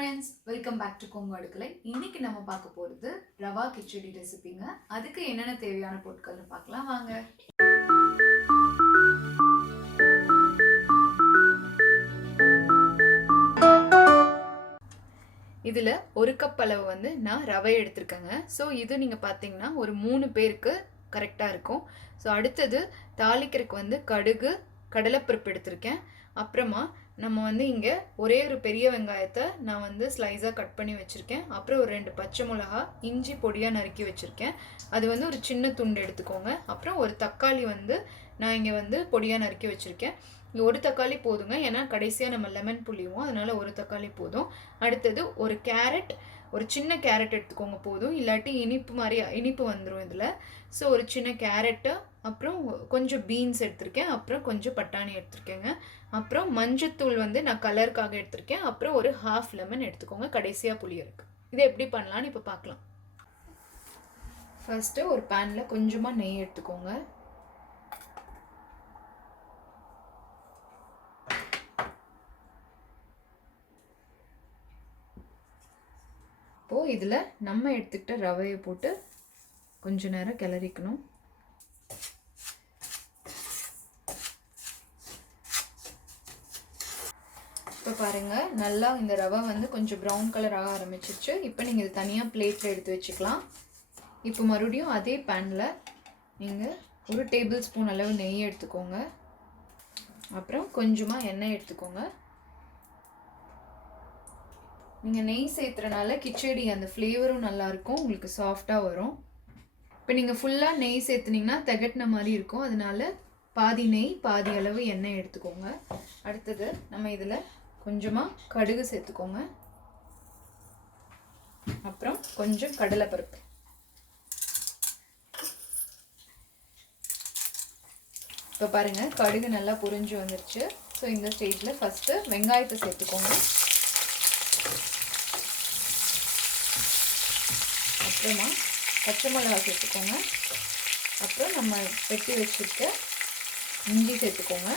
Friends, welcome back to Kongu Adukkalai. இன்னைக்கு நம்ம பார்க்க போகிறது ரவா கிச்சடி ரெசிபிங்க. அதுக்கு என்னென்ன தேவையான பொருட்கள்னு பார்க்கலாம் வாங்க. இதில் ஒரு கப் அளவு வந்து நான் ரவை எடுத்திருக்கேங்க. ஸோ இது நீங்கள் பார்த்தீங்கன்னா ஒரு 3 பேருக்கு கரெக்டாக இருக்கும். ஸோ அடுத்தது தாளிக்கிறதுக்கு வந்து கடுகு, கடலைப்பருப்பு எடுத்திருக்கேன். அப்புறமா நம்ம வந்து இங்கே ஒரே ஒரு பெரிய வெங்காயத்தை நான் வந்து ஸ்லைஸாக கட் பண்ணி வச்சுருக்கேன். அப்புறம் ஒரு 2 பச்சை மிளகா, இஞ்சி பொடியாக நறுக்கி வச்சுருக்கேன். அது வந்து ஒரு சின்ன துண்டு எடுத்துக்கோங்க. அப்புறம் ஒரு தக்காளி வந்து நான் இங்கே வந்து பொடியாக நறுக்கி வச்சுருக்கேன். இங்கே ஒரு தக்காளி போதுங்க, ஏன்னா கடைசியாக நம்ம லெமன் புளிவோம், அதனால் ஒரு தக்காளி போதும். அடுத்தது ஒரு கேரட், ஒரு சின்ன கேரட் எடுத்துக்கோங்க போதும், இல்லாட்டி இனிப்பு வந்துடும் இதில். ஸோ ஒரு சின்ன கேரட்டு, அப்புறம் கொஞ்சம் பீன்ஸ் எடுத்திருக்கேன், அப்புறம் கொஞ்சம் பட்டாணி எடுத்திருக்கேங்க. அப்புறம் மஞ்சத்தூள் வந்து நான் கலருக்காக எடுத்திருக்கேன். அப்புறம் ஒரு ஹாஃப் லெமன் எடுத்துக்கோங்க, கடைசியாக புளி இருக்குது. இதை எப்படி பண்ணலான்னு இப்போ பார்க்கலாம். ஃபர்ஸ்ட்டு ஒரு பேனில் கொஞ்சமாக நெய் எடுத்துக்கோங்க. இப்போது இதில் நம்ம எடுத்துக்கிட்ட ரவையை போட்டு கொஞ்ச நேரம் கிளறிக்கணும். இப்போ பாருங்கள், நல்லா இந்த ரவை வந்து கொஞ்சம் ப்ரௌன் கலர் ஆக ஆரம்பிச்சிருச்சு. இப்போ நீங்கள் இது தனியாக பிளேட்டில் எடுத்து வச்சுக்கலாம். இப்போ மறுபடியும் அதே பேனில் நீங்கள் ஒரு டேபிள் ஸ்பூன் அளவு நெய் எடுத்துக்கோங்க. அப்புறம் கொஞ்சமாக எண்ணெய் எடுத்துக்கோங்க. நீங்கள் நெய் சேர்த்துறனால கிச்சடி அந்த ஃப்ளேவரும் நல்லாயிருக்கும், உங்களுக்கு சாஃப்டாக வரும். இப்போ நீங்கள் ஃபுல்லாக நெய் சேர்த்துனீங்கன்னா திகட்டின மாதிரி இருக்கும், அதனால பாதி நெய் பாதி அளவு எண்ணெய் எடுத்துக்கோங்க. அடுத்தது நம்ம இதில் கொஞ்சமாக கடுகு சேர்த்துக்கோங்க. அப்புறம் கொஞ்சம் கடலைப்பருப்பு. இப்போ பாருங்கள், கடுகு நல்லா பொரிஞ்சு வந்துருச்சு. ஸோ இந்த ஸ்டேஜில் ஃபஸ்ட்டு வெங்காயத்தை சேர்த்துக்கோங்க. அப்புறமா பச்சை மிளகா சேர்த்துக்கோங்க. அப்புறம் நம்ம வெட்டி வச்சுருக்க இஞ்சி சேர்த்துக்கோங்க.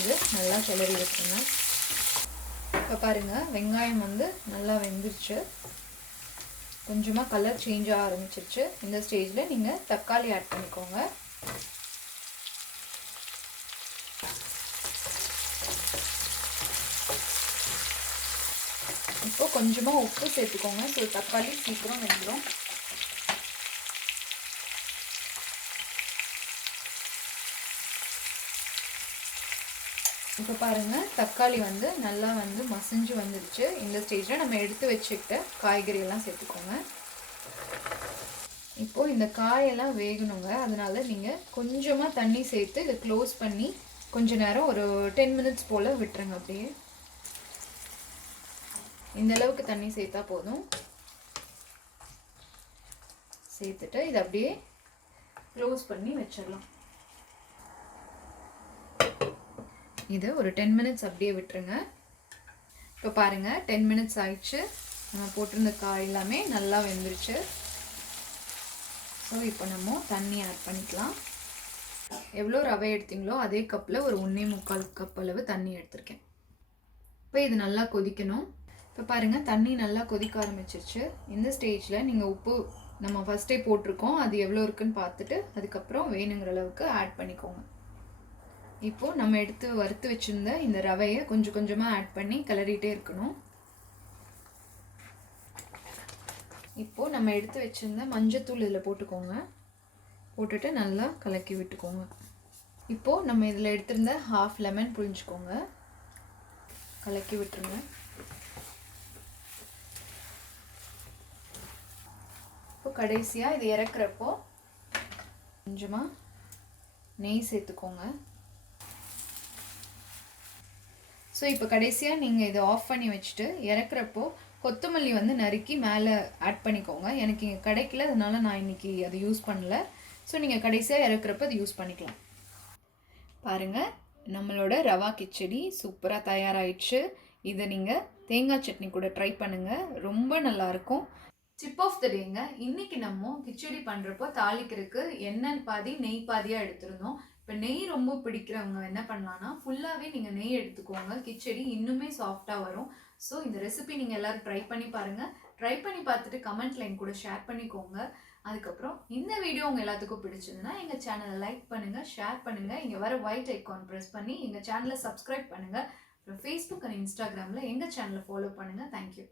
இது நல்லா கிளறி வச்சுருங்க. இப்போ பாருங்கள், வெங்காயம் வந்து நல்லா வெந்துருச்சு, கொஞ்சமாக கலர் சேஞ்ச் ஆக ஆரம்பிச்சிருச்சு. இந்த ஸ்டேஜில் நீங்கள் தக்காளி ஆட் பண்ணிக்கோங்க. இப்போ கொஞ்சமாக உப்பு சேர்த்துக்கோங்க, ஸோ தக்காளி சீக்கிரம் வெந்துடும். இப்போ பாருங்கள், தக்காளி வந்து நல்லா வந்து மசிஞ்சு வந்துடுச்சு. இந்த ஸ்டேஜில் நம்ம எடுத்து வச்சுக்கிட்ட காய்கறியெல்லாம் சேர்த்துக்கோங்க. இப்போது இந்த காயெல்லாம் வேகணுங்க, அதனால நீங்கள் கொஞ்சமாக தண்ணி சேர்த்து இதை க்ளோஸ் பண்ணி கொஞ்ச நேரம் ஒரு 10 மினிட்ஸ் போல் விட்டுருங்க. அப்படியே இந்த அளவுக்கு தண்ணி சேர்த்தா போதும். சேர்த்துட்டு இதை அப்படியே க்ளோஸ் பண்ணி வச்சிடலாம். இது ஒரு 10 மினிட்ஸ் அப்படியே விட்டுருங்க. இப்போ பாருங்கள், 10 மினிட்ஸ் ஆயிடுச்சு. நம்ம போட்டிருந்த காய் எல்லாமே நல்லா வெந்துருச்சு. ஸோ இப்போ நம்ம தண்ணி ஆட் பண்ணிக்கலாம். எவ்வளோ ரவை எடுத்தீங்களோ அதே கப்பில் ஒரு 1.25 கப் அளவு தண்ணி எடுத்திருக்கேன். இப்போ இது நல்லா கொதிக்கணும். இப்போ பாருங்கள், தண்ணி நல்லா கொதிக்க ஆரம்பிச்சிருச்சு. இந்த ஸ்டேஜில் நீங்கள் உப்பு நம்ம ஃபஸ்ட்டே போட்டிருக்கோம், அது எவ்வளோ இருக்குன்னு பார்த்துட்டு அதுக்கப்புறம் வேணுங்கிற அளவுக்கு ஆட் பண்ணிக்கோங்க. இப்போது நம்ம எடுத்து வறுத்து வச்சுருந்த இந்த ரவையை கொஞ்சம் கொஞ்சமாக ஆட் பண்ணி கிளறிட்டே இருக்கணும். இப்போது நம்ம எடுத்து வச்சுருந்த மஞ்சத்தூள் இதில் போட்டுக்கோங்க. போட்டுட்டு நல்லா கலக்கி விட்டுக்கோங்க. இப்போது நம்ம இதில் எடுத்திருந்த ஹாஃப் லெமன் புழிஞ்சுக்கோங்க, கலக்கி விட்டுருங்க. இப்போ கடைசியாக இது இறக்குறப்போ கொஞ்சமாக நெய் சேர்த்துக்கோங்க. ஸோ இப்போ கடைசியாக நீங்கள் இதை ஆஃப் பண்ணி வச்சுட்டு இறக்குறப்போ கொத்தமல்லி வந்து நறுக்கி மேலே ஆட் பண்ணிக்கோங்க. எனக்கு இங்கே கிடைக்கல, அதனால நான் இன்றைக்கி அதை யூஸ் பண்ணல. ஸோ நீங்கள் கடைசியாக இறக்குறப்போ அதை யூஸ் பண்ணிக்கலாம். பாருங்கள், நம்மளோட ரவா கிச்சடி சூப்பராக தயாராகிடுச்சு. இதை நீங்கள் தேங்காய் சட்னி கூட ட்ரை பண்ணுங்கள், ரொம்ப நல்லாயிருக்கும். டிப் ஆஃப் த டேங்க, இன்னைக்கு நம்ம கிச்சடி பண்ணுறப்போ தாளிக்கிறதுக்கு எண்ணெய் பாதி நெய் பாதியாக எடுத்துருந்தோம். இப்போ நெய் ரொம்ப பிடிக்கிறவங்க என்ன பண்ணலான்னா ஃபுல்லாகவே நீங்கள் நெய் எடுத்துக்கோங்க. கிச்சடி இன்னுமே சாஃப்டாக வரும். ஸோ இந்த ரெசிபி நீங்கள் எல்லோரும் ட்ரை பண்ணி பாருங்கள். ட்ரை பண்ணி பார்த்துட்டு கமெண்ட்டில் என் கூட ஷேர் பண்ணிக்கோங்க. அதுக்கப்புறம் இந்த வீடியோ உங்கள் எல்லாத்துக்கும் பிடிச்சதுன்னா எங்கள் சேனலை லைக் பண்ணுங்கள், ஷேர் பண்ணுங்கள். இங்கே வர ஒயிட் ஐக்கான் ப்ரெஸ் பண்ணி எங்கள் சேனலை சப்ஸ்கிரைப் பண்ணுங்கள். அப்புறம் ஃபேஸ்புக் அண்ட் இன்ஸ்டாகிராமில் எங்கள் சேனலை ஃபாலோ பண்ணுங்கள். தேங்க்யூ.